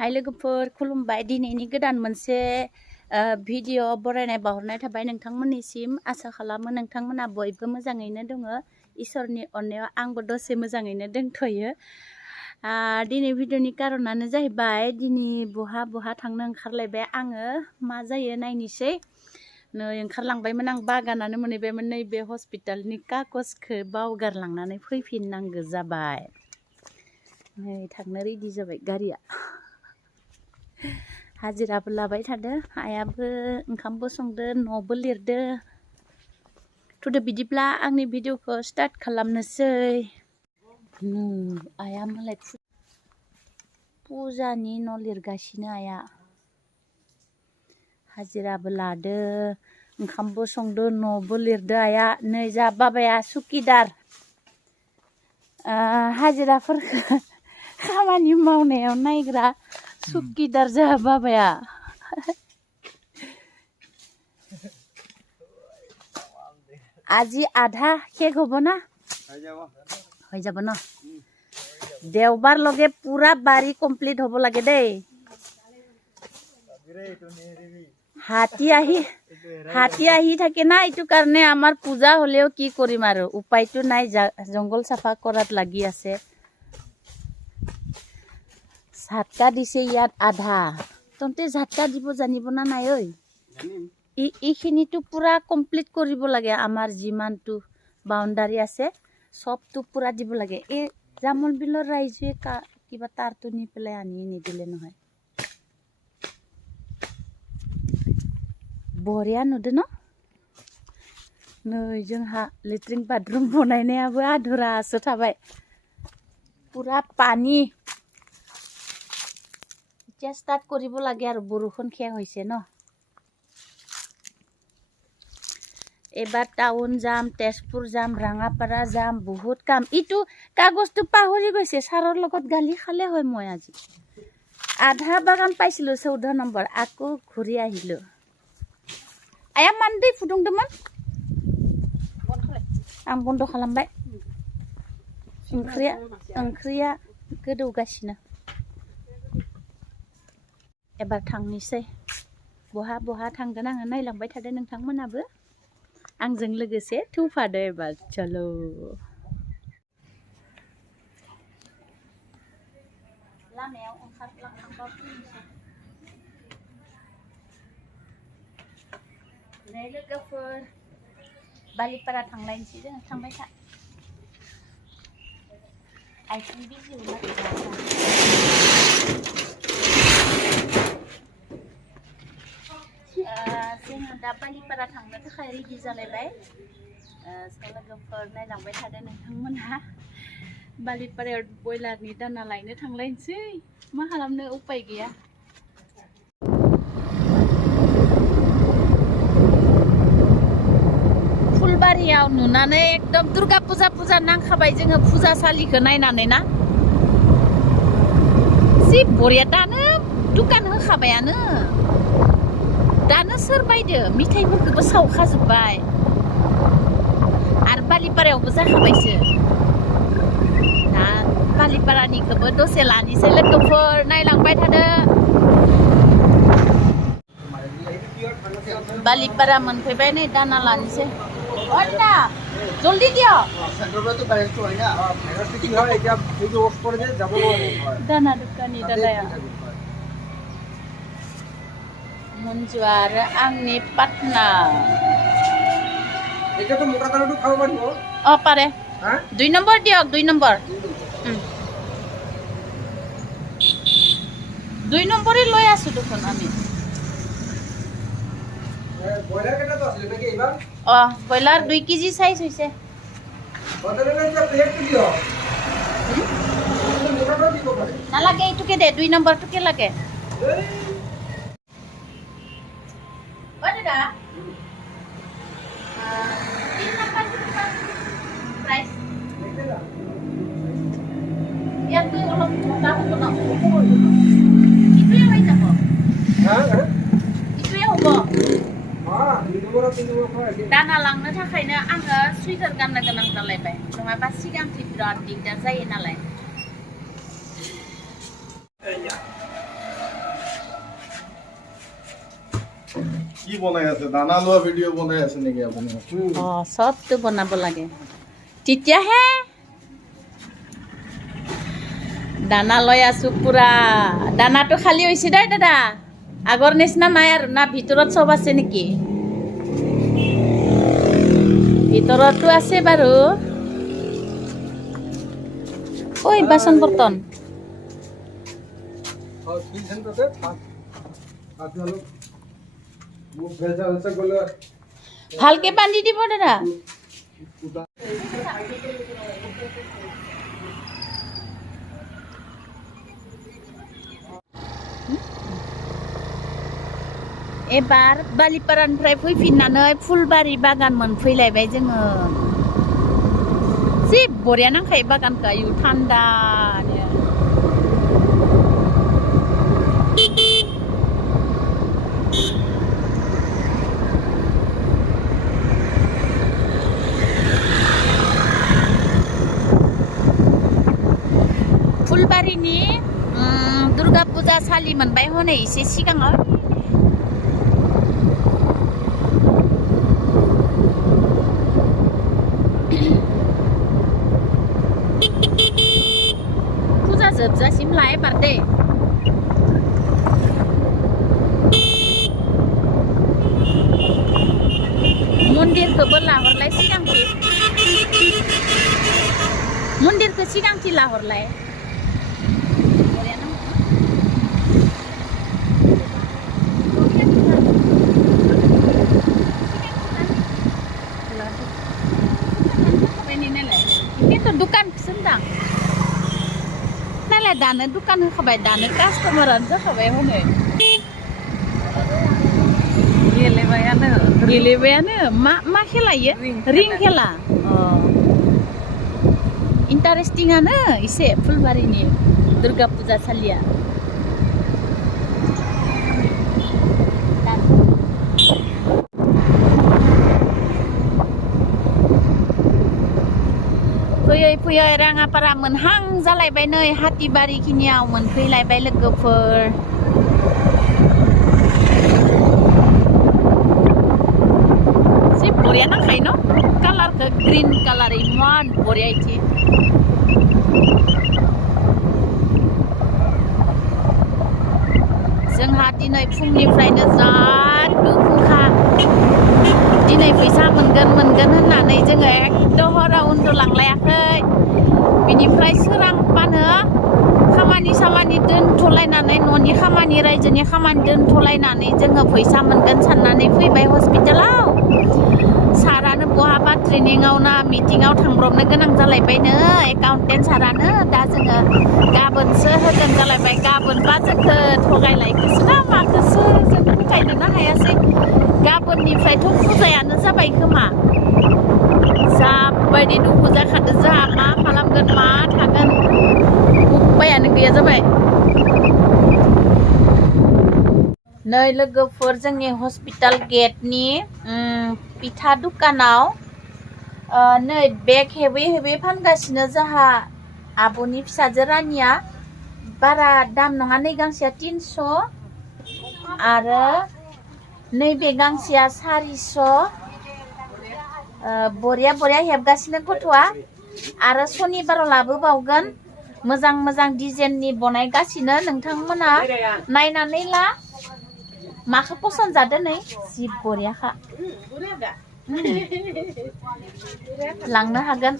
हाय लोगोफोर खुलुमबाय दिनैनि गोदान मोनसे भिडिअ बरायनाय बावहरनाय थाबाय नोंथांमोननिसिम आसा खालामो नोंथांमोना बयबो मोजाङैनो दङ इसोरनि अननायाव आंबो दसे मोजाङैनो दंथ'यो दिनै भिडिअनि कारनानो जाहैबाय दिनै बहा थांनो ओंखारलायबाय आङो मा जायो नायनोसै नै ओंखारलांबायमोन आं बागानानो मोनहैबायमोन नैबे हस्पिटालनि कागजखौ बावगारलांनानै फैफिननांगौ जाबाय नै थांनो रेडि जाबाय गारिया हाजिराबो लाबाय थादो आइयाबो ओंखामबो संदो न'बो लिरदो थुदो बिदिब्ला आंनि भिडिअखौ स्टार्ट खालामनोसै आइया मालाय फुजानि न' लिरगासिनो आइया हाजिराबो लादो ओंखामबो संदो न'बो लिरदो आइया नै जा बाबाया सुकिदार हाजिराफोरखौ खामानि मावनायाव नायग्रा सुकिदार जा बाबाया আজি আধা শেষ হব না হৈ যাব ন দেওবাৰ লগে পুৰা বাৰী কমপ্লিট হ'ব লাগে দেই হাতী আহি থাকে না এইটো কাৰণে আমাৰ পূজা হলেও কি কৰিম আৰু উপায়টো নাই জংগল চাফা কৰাত লাগি আছে ঝাটকা দিছে ইয়াত আধা তন্তে ঝাটকা দিব জানিব না নাই ঐ এইখিনিটো পুৰা কমপ্লিট কৰিব লাগে আমাৰ যিমানটো বাউণ্ডাৰী আছে সবটো পুৰা দিব লাগে এই জামল বিলৰ ৰাইজে কিবা তাৰটো নি পেলাই আনি নিদিলে নহয় বঢ়িয়া नुदो न नै जोंहा लेट्रिन बाथरुम बनायनायाबो आधुरासो थाबाय पुरा पानी এতিয়া স্টার্ট কৰিব লাগে আৰু বৰষুণ শেষ হৈছে ন এবাৰ টাউন যাম তেজপুৰ যাম ৰাঙাপাৰা যাম বহুত কাম ইটো কাগজটো পাহৰি গৈছে সাৰৰ লগত গালি খালে হয় মই আজি আধা বাগান পাইছিলো 14 নম্বৰ আকৌ ঘূৰি আহিলো आया मान दै फुदुंदोंमोन आं बन्द खालामबाय ओंख्रिया गोदौगासिनो एबार थांनोसै बहा थांगोन आङो नायलांबाय थादो नोंथांमोनाबो आंजों लोगोसे थौफादो एबार चलो लामायाव ओंखारलांखांबा फैनोसै नै लोगोफोर बालिपारा थांलायनोसै जोङो थांबाय था आइथिं बिजियाव जोङो दा बालिपारा थांनो थाखाय रेडि जालायबाय लोगोफोर नायलांबाय थादो नोंथांमोनहा बालिपारायाव बयलारनि दाना लायनो थांलायनोसै मा खालामनो उपाय गैया फुलबारियाव नुनानै एकदम दुर्गा फुजा नांखाबाय जोङो फुजासालिखौ नायनानै ना जि बरिया दानो दुकान होखाबायानो दानो सोर बायदो मिथाइफोरखौबो सावखाजोब्बाय आरो बालिपारायावबो जाखाबायसो दा बालिपारानिखौबो दसे लानोसै लोगोफोर नायलांबाय थादो बालिपारा मोनफैबाय नै दाना लानोसै ओइना जल्दी दियो दाना दुकाननि दादाया मन्जु आरो आंनि पार्टनार এটা তো মোটা দানাটো খাব পারবো পাৰে হ্যাঁ 2 নম্বৰ দিয়ক 2 নম্বৰ 2 নম্বৰে লৈ আছো দেখোন আমি বয়লার কেটা তো আসলে নাকি এবার ব্ৰইলাৰ 2 কেজি সাইজ হৈছে বদলের একটা প্লেট দিও মোটাটা দিব পারে নালাগে এইটোকে দে 2 নম্বৰটোকে লাগে দাদা 3 নম্বৰ প্ৰাইস ইয়াতে অলপ মোটা হ'ব ন ইটোৱে হৈ যাব হ্যাঁ ইটোৱে হ'ব दाना लांनो थाखायनो आङो सुइटार गाननो गोनां जालायबाय नङाबा सिगांथि बिराद दिगदार जायो नालाय কি বনাই আছে দানা লোৱা ভিডিঅ' বনাই আছে নেকি আপুনি চবটো বনাব লাগে তেতিয়াহে দানা লৈ আছো পুৰা দানাটো খালী হৈছে দেই দাদা আগৰ নিচিনা নাই আৰু না ভিতৰত চব আছে নেকি ভিতৰতো আছে বাৰু ঐ বাচন বৰ্তন কি চেণ্টাৰতে আপোনালোক মোক ভেজা হৈছে গ'লে ভালকে বান্ধি দিব দাদা एबार बालिपारानिफ्राय फैफिननानै फुलबारि बागान मोनफैलायबाय जोङो जि बरिया नांखायो बागानखौ आयु थान्दानो फुलबारिनि दुर्गा पुजा सालि मोनबाय हनै एसे सिगाङाव पुजा जोबजासिम लाय बारदे मन्दिरखौबो लाहरलाय सिगांथि मन्दिरखौ सिगांथि लाहरलाय itu dukan sendang nalah dana dukan hokabai dana customeran hokabai hone gelebayano ma khela ye ring khela interesting ano ise Fulbarini Durga Puja salia फैयै राङापारा मोनहां जालायबाय नै हातिबारि खिनियाव मोनफैलायबाय लोगोफोर जि बरिया नांखायो न कालारखौ ग्रीन कालार इमान बरिया इदि जोंहा दिनै फुंनिफ्रायनो जाद दुखुखा दिनै फैसा मोनगोन होननानै जोङो एकदम हराव उन्दुलांलायाखै बिनिफ्राय सोरांबानो खामानि सामानि दोनथ'लायनानै न'नि खामानि रायजोनि खामानि दोनथ'लायनानै जोङो फैसा मोनगोन साननानै फैबाय हस्पिटालाव सारानो बहाबा ट्रेनिंआव ना मिटिंआव थांब्रबनो गोनां जालायबायनो एकाउन्टेन्ट सारानो दा जोङो गाबोनसो होगोन जालायबाय गाबोनबा जोंखौ थगायलायखोसो ना माखोसो जों फोथायनोनो हायासै गाबोननिफ्रायथ' फुजायानो जाबाय खोमा जाबायदि दुखु जाखादो जोंहा मा खालामगोन मा थागोन उपायानो गैया जाबाय नै लोगोफोर जोंनि हस्पिटाल गेटनि पिठा दुकानाव नै बेग हेबै फानगासिनो जोंहा आब'नि फिसाजो रानिया बारा दाम नङा नै गांसेया 300 आरो नैबे गांसेया 400 बरिया हेबगासिनो गथ'आ आरो सनिबाराव लाबोबावगोन मोजां डिजाइननि बनायगासिनो नोंथांमोना नायनानै ला माखौ पसन्द जादों नै जि बरियाखा लांनो हागोन